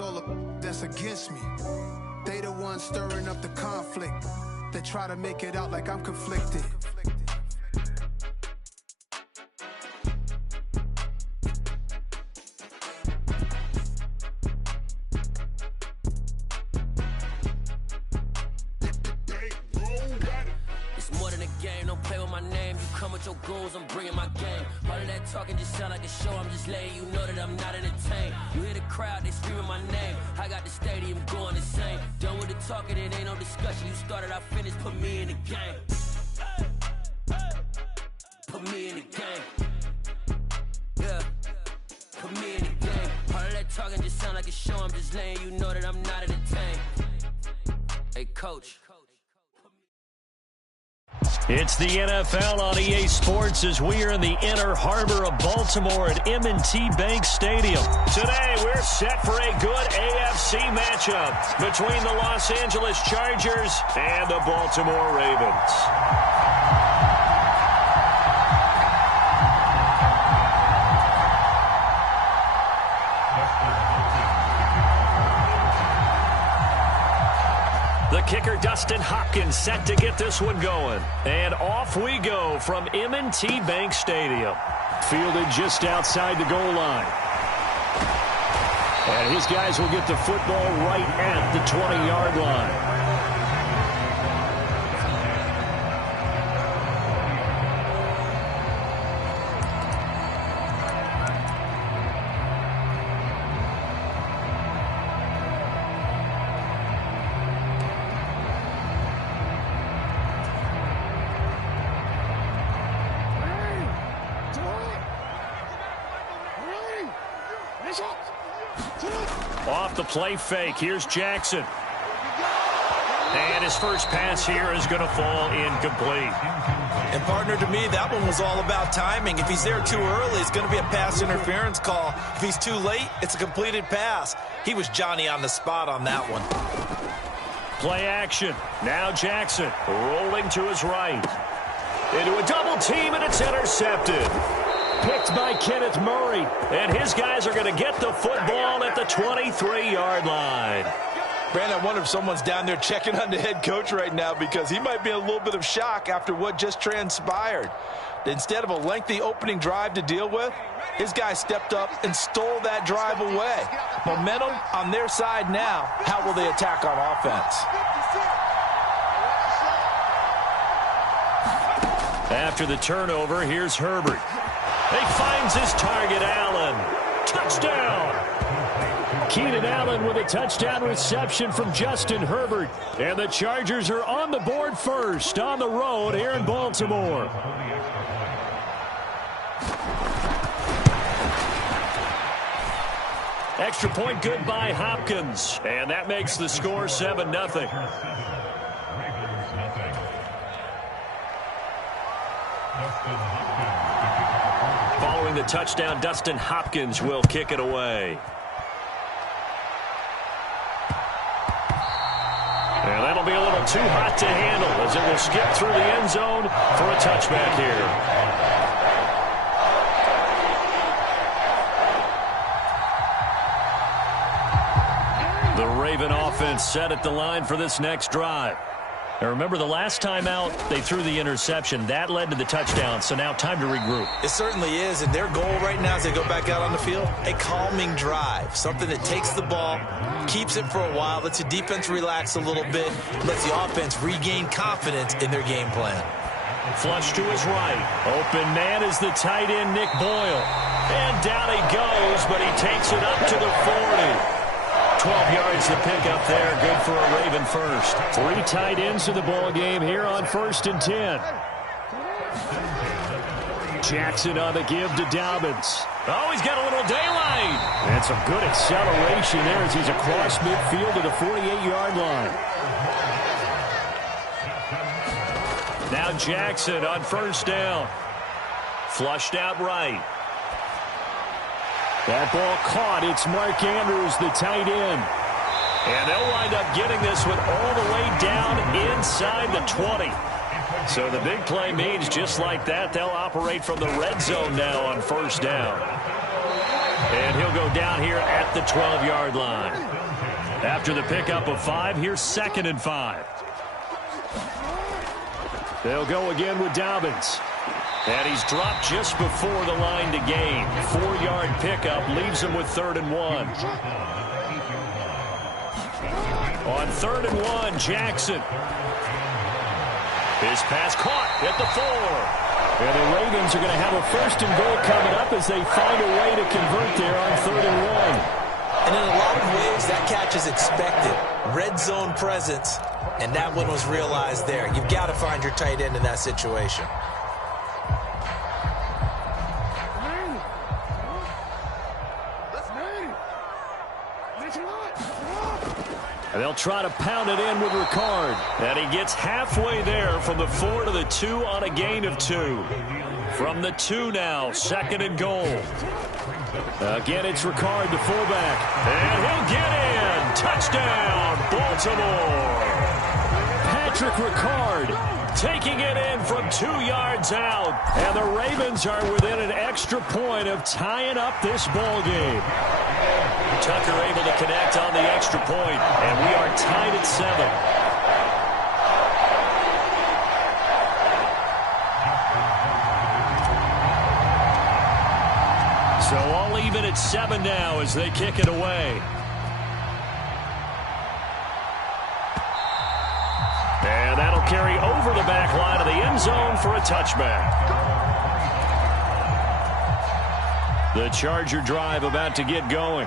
all that's against me. They the ones stirring up the conflict. They try to make it out like I'm conflicted. It's more than a game, don't play with my name. You come with your goons, I'm bringing my game. All of that talking just sound like a show, I'm just letting you know that I'm not entertained. You hear the crowd, they screaming my name. I got the stadium going insane. Done with the talking, it ain't no discussion. You started, I finished, put me in the game. Put me in the game. Yeah, put me in the game. All of that talking just sound like a show, I'm just letting you know that I'm not entertained. Hey, coach. It's the NFL on EA Sports as we are in the inner harbor of Baltimore at M&T Bank Stadium. Today, we're set for a good AFC matchup between the Los Angeles Chargers and the Baltimore Ravens. The kicker, Dustin Hopkins, set to get this one going. And off we go from M&T Bank Stadium. Fielded just outside the goal line. And his guys will get the football right at the 20-yard line. Off the play fake, here's Jackson. And his first pass here is going to fall incomplete. And partner, to me, that one was all about timing. If he's there too early, it's going to be a pass interference call. If he's too late, it's a completed pass. He was Johnny on the spot on that one. Play action. Now Jackson rolling to his right. Into a double team, and it's intercepted. Picked by Kenneth Murray, and his guys are going to get the football at the 23-yard line. Brandon, I wonder if someone's down there checking on the head coach right now because he might be in a little bit of shock after what just transpired. Instead of a lengthy opening drive to deal with, his guy stepped up and stole that drive away. Momentum on their side now. How will they attack on offense? After the turnover, here's Herbert. He finds his target, Allen. Touchdown! Keenan Allen with a touchdown reception from Justin Herbert. And the Chargers are on the board first on the road here in Baltimore. Extra point good by Hopkins. And that makes the score 7-0. Following the touchdown, Dustin Hopkins will kick it away. And that'll be a little too hot to handle as it will skip through the end zone for a touchback here. The Raven offense set at the line for this next drive. Now remember, the last time out, they threw the interception. That led to the touchdown, so now time to regroup. It certainly is, and their goal right now as they go back out on the field, a calming drive, something that takes the ball, keeps it for a while, lets the defense relax a little bit, lets the offense regain confidence in their game plan. Flush to his right. Open man is the tight end, Nick Boyle. And down he goes, but he takes it up to the 40. 12 yards to pick up there. Good for a Raven first. 3 tight ends to the ball game here on 1st and 10. Jackson on the give to Dobbins. Oh, he's got a little daylight. And some good acceleration there as he's across midfield to the 48-yard line. Now Jackson on 1st down. Flushed out right. That ball caught. It's Mark Andrews, the tight end. And they'll wind up getting this one all the way down inside the 20. So the big play means just like that, they'll operate from the red zone now on 1st down. And he'll go down here at the 12-yard line. After the pickup of 5, here's 2nd and 5. They'll go again with Dobbins. And he's dropped just before the line to gain. 4-yard pickup leaves him with 3rd and 1. On 3rd and 1, Jackson. His pass caught at the 4. And the Ravens are going to have a 1st and goal coming up as they find a way to convert there on 3rd and 1. And in a lot of ways, that catch is expected. Red zone presence, and that one was realized there. You've got to find your tight end in that situation. And they'll try to pound it in with Ricard. And he gets halfway there from the 4 to the 2 on a gain of 2. From the 2 now, 2nd and goal. Again, it's Ricard, the fullback. And he'll get in. Touchdown, Baltimore. Patrick Ricard taking it in from 2 yards out. And the Ravens are within an extra point of tying up this ball game. Tucker able to connect on the extra point, and we are tied at 7. So all even at 7 now as they kick it away. And that'll carry over the back line of the end zone for a touchback. The Charger drive about to get going.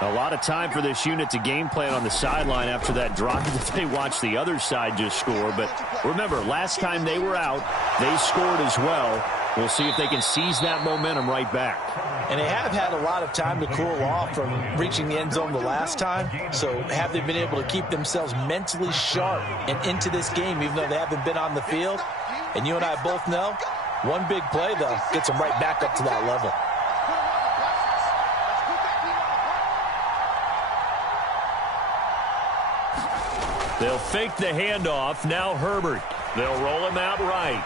A lot of time for this unit to game plan on the sideline after that drive that they watched the other side just score. But remember, last time they were out, they scored as well. We'll see if they can seize that momentum right back. And they have had a lot of time to cool off from reaching the end zone the last time. So have they been able to keep themselves mentally sharp and into this game, even though they haven't been on the field? And you and I both know, one big play, though, gets them right back up to that level. They'll fake the handoff. Now Herbert. They'll roll him out right.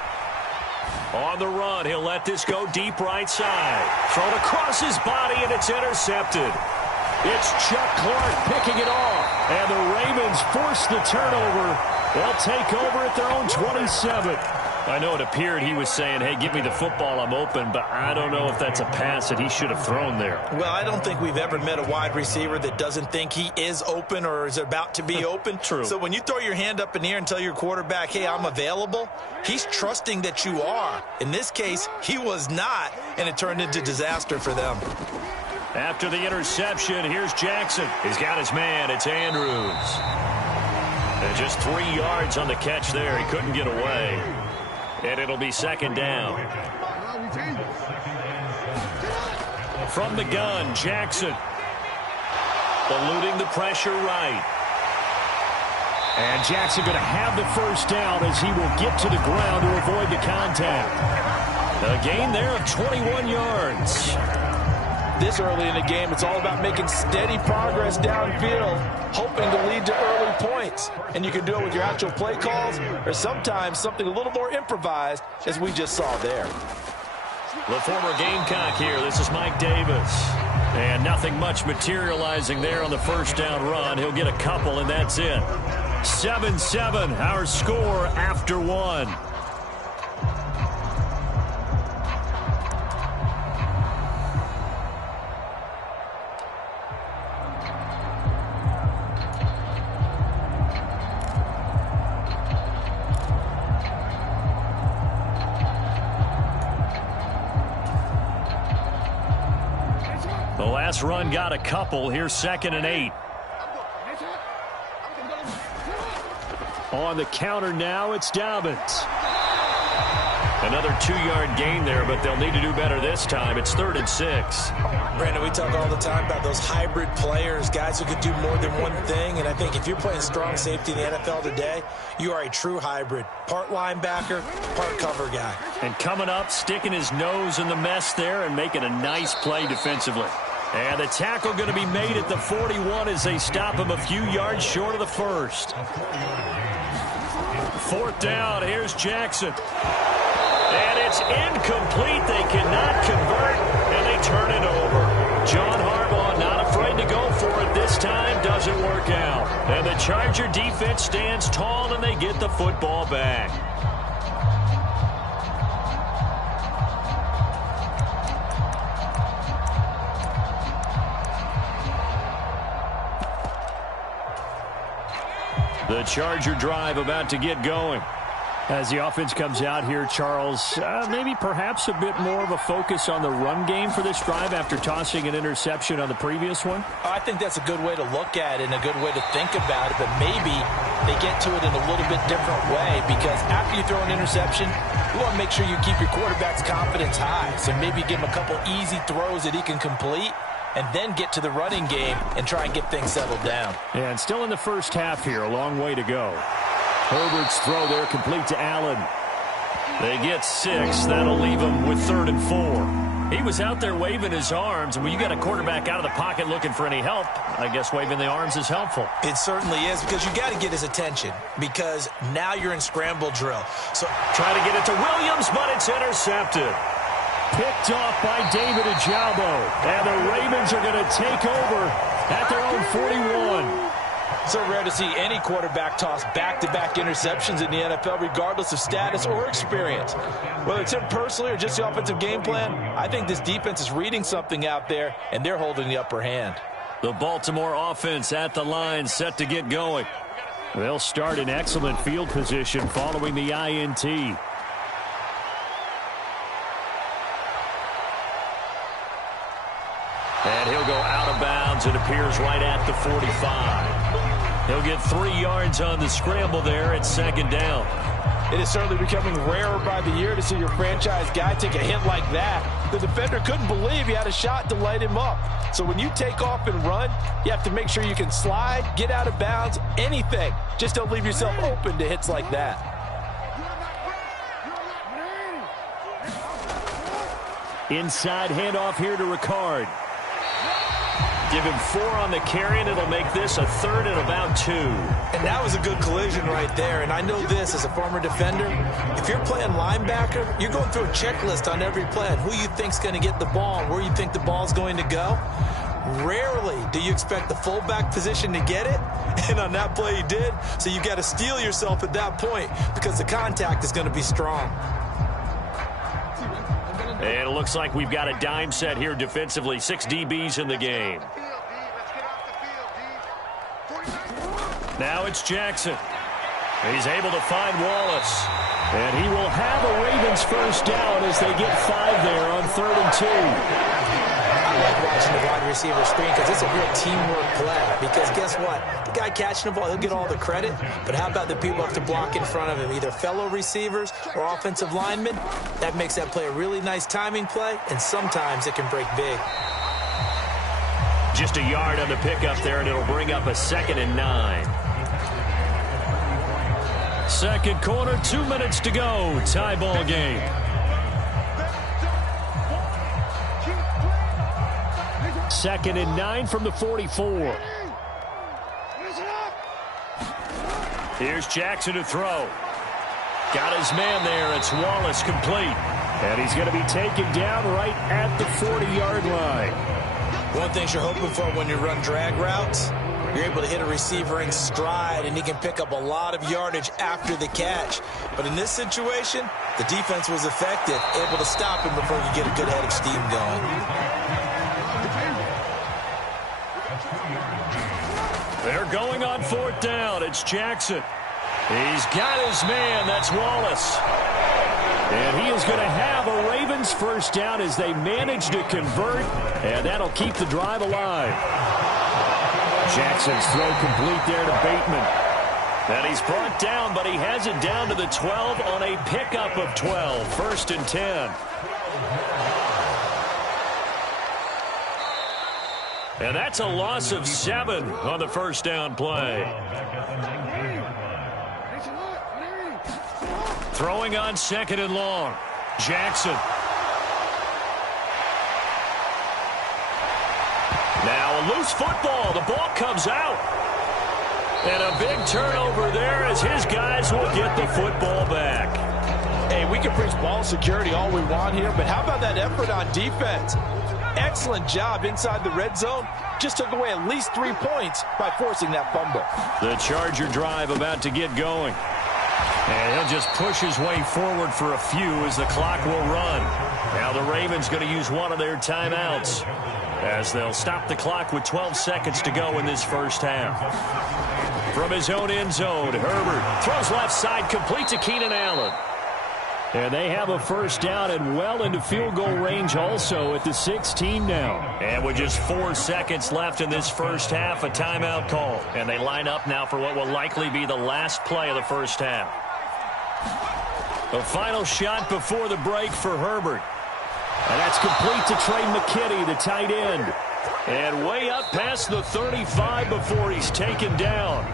On the run, he'll let this go deep right side. Thrown across his body, and it's intercepted. It's Chuck Clark picking it off. And the Ravens force the turnover. They'll take over at their own 27. I know it appeared he was saying, hey, give me the football, I'm open, but I don't know if that's a pass that he should have thrown there. Well, I don't think we've ever met a wide receiver that doesn't think he is open or is about to be open. True. So when you throw your hand up in the air and tell your quarterback, hey, I'm available, he's trusting that you are. In this case, he was not, and it turned into disaster for them. After the interception, here's Jackson. He's got his man. It's Andrews. And just 3 yards on the catch there. He couldn't get away. And it'll be 2nd down. From the gun, Jackson. Eluding the pressure right. And Jackson going to have the 1st down as he will get to the ground to avoid the contact. A gain there of 21 yards. This early in the game, it's all about making steady progress downfield, hoping to lead to early points. And you can do it with your actual play calls or sometimes something a little more improvised, as we just saw there. The former Gamecock here. This is Mike Davis. And nothing much materializing there on the 1st down run. He'll get a couple, and that's it. 7-7, our score after 1. The last run got a couple. Here's 2nd and 8. On the counter now, it's Dobbins. Another 2-yard gain there, but they'll need to do better this time. It's 3rd and 6. Brandon, we talk all the time about those hybrid players, guys who can do more than one thing. And I think if you're playing strong safety in the NFL today, you are a true hybrid. Part linebacker, part cover guy. And coming up, sticking his nose in the mess there and making a nice play defensively. And the tackle going to be made at the 41 as they stop him a few yards short of the 1st. 4th down, here's Jackson. And it's incomplete. They cannot convert, and they turn it over. John Harbaugh not afraid to go for it this time. Doesn't work out. And the Charger defense stands tall, and they get the football back. The Charger drive about to get going. As the offense comes out here, Charles, maybe perhaps a bit more of a focus on the run game for this drive after tossing an interception on the previous one? I think that's a good way to look at it and a good way to think about it, but maybe they get to it in a little bit different way, because after you throw an interception, you want to make sure you keep your quarterback's confidence high. So maybe give him a couple easy throws that he can complete, and then get to the running game and try and get things settled down. And still in the first half here, a long way to go. Herbert's throw there complete to Allen. They get 6. That'll leave him with 3rd and 4. He was out there waving his arms, and when you got a quarterback out of the pocket looking for any help, I guess waving the arms is helpful. It certainly is, because you got to get his attention, because now you're in scramble drill. So try to get it to Williams, but it's intercepted. Picked off by David Ojabo, and the Ravens are going to take over at their own 41. So rare to see any quarterback toss back-to-back interceptions in the NFL, regardless of status or experience. Whether it's him personally or just the offensive game plan, I think this defense is reading something out there, and they're holding the upper hand. The Baltimore offense at the line, set to get going. They'll start in excellent field position following the INT. And he'll go out of bounds. It appears right at the 45. He'll get 3 yards on the scramble there at 2nd down. It is certainly becoming rarer by the year to see your franchise guy take a hit like that. The defender couldn't believe he had a shot to light him up. So when you take off and run, you have to make sure you can slide, get out of bounds, anything. Just don't leave yourself open to hits like that. Inside handoff here to Ricard. Give him 4 on the carry, and it'll make this a 3rd and about 2. And that was a good collision right there. And I know this as a former defender. If you're playing linebacker, you're going through a checklist on every play on who you think's going to get the ball and where you think the ball's going to go. Rarely do you expect the fullback position to get it. And on that play he did. So you got to steel yourself at that point, because the contact is going to be strong. And it looks like we've got a dime set here defensively. 6 DBs in the game. Now it's Jackson. He's able to find Wallace. And he will have a Ravens first down as they get 5 there on 3rd and 2. I like watching the wide receiver screen, because it's a real teamwork play. Because guess what? The guy catching the ball, he'll get all the credit. But how about the people who have to block in front of him, either fellow receivers or offensive linemen? That makes that play a really nice timing play, and sometimes it can break big. Just a yard on the pickup there, and it'll bring up a 2nd and 9. Second quarter, 2 minutes to go. Tie ball game. Second and 9 from the 44. Here's Jackson to throw. Got his man there. It's Wallace complete. And he's going to be taken down right at the 40-yard line. One thing you're hoping for when you run drag routes, you're able to hit a receiver in stride, and he can pick up a lot of yardage after the catch. But in this situation, the defense was effective, able to stop him before you get a good head of steam going. They're going on 4th down. It's Jackson. He's got his man. That's Wallace. And he is going to have a Ravens first down as they manage to convert, and that'll keep the drive alive. Jackson's throw complete there to Bateman. And he's brought down, but he has it down to the 12 on a pickup of 12. 1st and 10. And that's a loss of 7 on the first down play. Throwing on 2nd and long. Jackson. Now a loose football. The ball comes out. And a big turnover there as his guys will get the football back. Hey, we can preach ball security all we want here, but how about that effort on defense? excellent job inside the red zone. Just took away at least 3 points by forcing that fumble. The Charger drive about to get going. And he'll just push his way forward for a few as the clock will run. Now the Ravens going to use one of their timeouts as they'll stop the clock with 12 seconds to go in this first half. From his own end zone, Herbert throws left side, complete to Keenan Allen. And they have a first down and well into field goal range also at the 16 now. And with just 4 seconds left in this first half, a timeout call. And they line up now for what will likely be the last play of the first half. The final shot before the break for Herbert. And that's complete to Trey McKitty, the tight end. And way up past the 35 before he's taken down.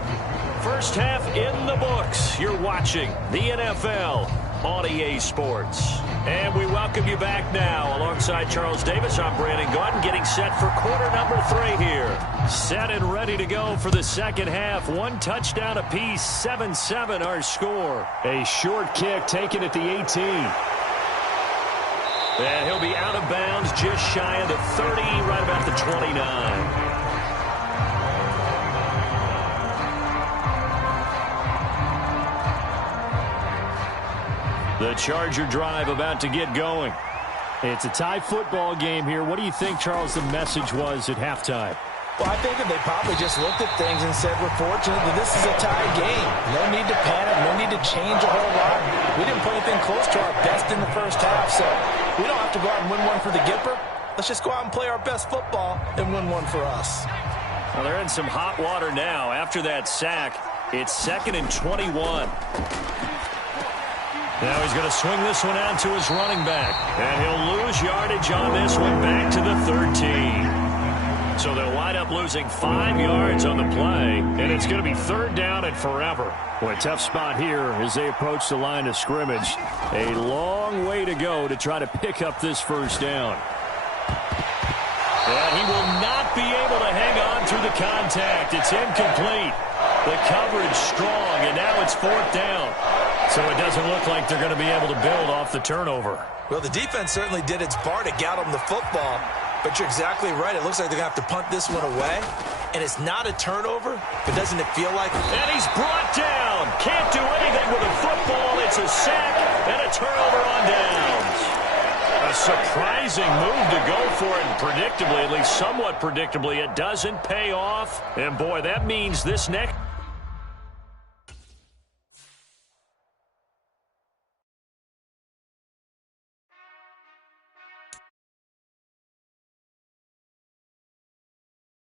First half in the books. You're watching the NFL on EA Sports. And we welcome you back now. Alongside Charles Davis, I'm Brandon Gordon, getting set for quarter number 3 here. Set and ready to go for the second half. 1 touchdown apiece, 7-7 our score. A short kick taken at the 18. And he'll be out of bounds just shy of the 30, right about the 29. The Charger drive about to get going. It's a tie football game here. What do you think, Charles, the message was at halftime? Well, I think that they probably just looked at things and said, we're fortunate that this is a tie game. No need to panic, no need to change a whole lot. We didn't play anything close to our best in the first half, so we don't have to go out and win one for the Gipper. Let's just go out and play our best football and win one for us. Well, they're in some hot water now. After that sack, it's 2nd and 21. Now he's going to swing this one out to his running back. And he'll lose yardage on this one back to the 13. So they'll wind up losing 5 yards on the play. And it's going to be 3rd down and forever. Boy, tough spot here as they approach the line of scrimmage. A long way to go to try to pick up this first down. And he will not be able to hang on through the contact. It's incomplete. The coverage strong, and now it's 4th down. So it doesn't look like they're going to be able to build off the turnover. Well, the defense certainly did its part to get them the football. But you're exactly right. It looks like they're going to have to punt this one away. And it's not a turnover, but doesn't it feel like it? And he's brought down. Can't do anything with a football. It's a sack and a turnover on downs. A surprising move to go for it, and predictably, at least somewhat predictably, it doesn't pay off. And, boy, that means this next